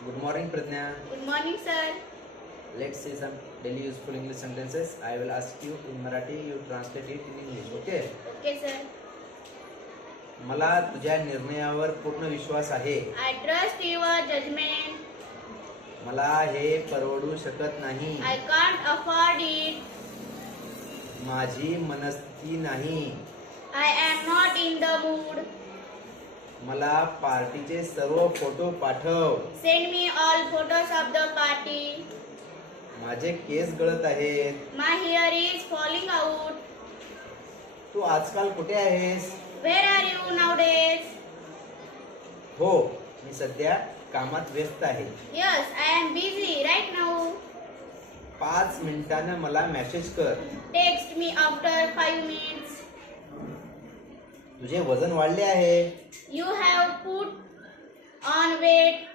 Good morning, Pradnya. Good morning, sir. Let's see some daily useful English sentences. I will ask you in Marathi, you translate it in English. Okay? Okay, sir. मला तुझ्या निर्णयावर पूर्ण विश्वास आहे. I trust your judgment. मला हे परवडू शकत नाही. I can't afford it. माझी मनस्थिती नाही. I am not in the mood. मला पार्टीचे सर्व फोटो पाठव. Send me all photos of the party. माझे केस गळत आहेत. My hair is falling out. तू आजकाल कुठे आहेस? Where are you nowadays? हो, मी सध्या कामात व्यस्त आहे. Yes, I am busy right now. 5 मिनिटानं मला मेसेज कर. Text me after 5 minutes. तुझे वजन वाढले आहे. You have put on weight.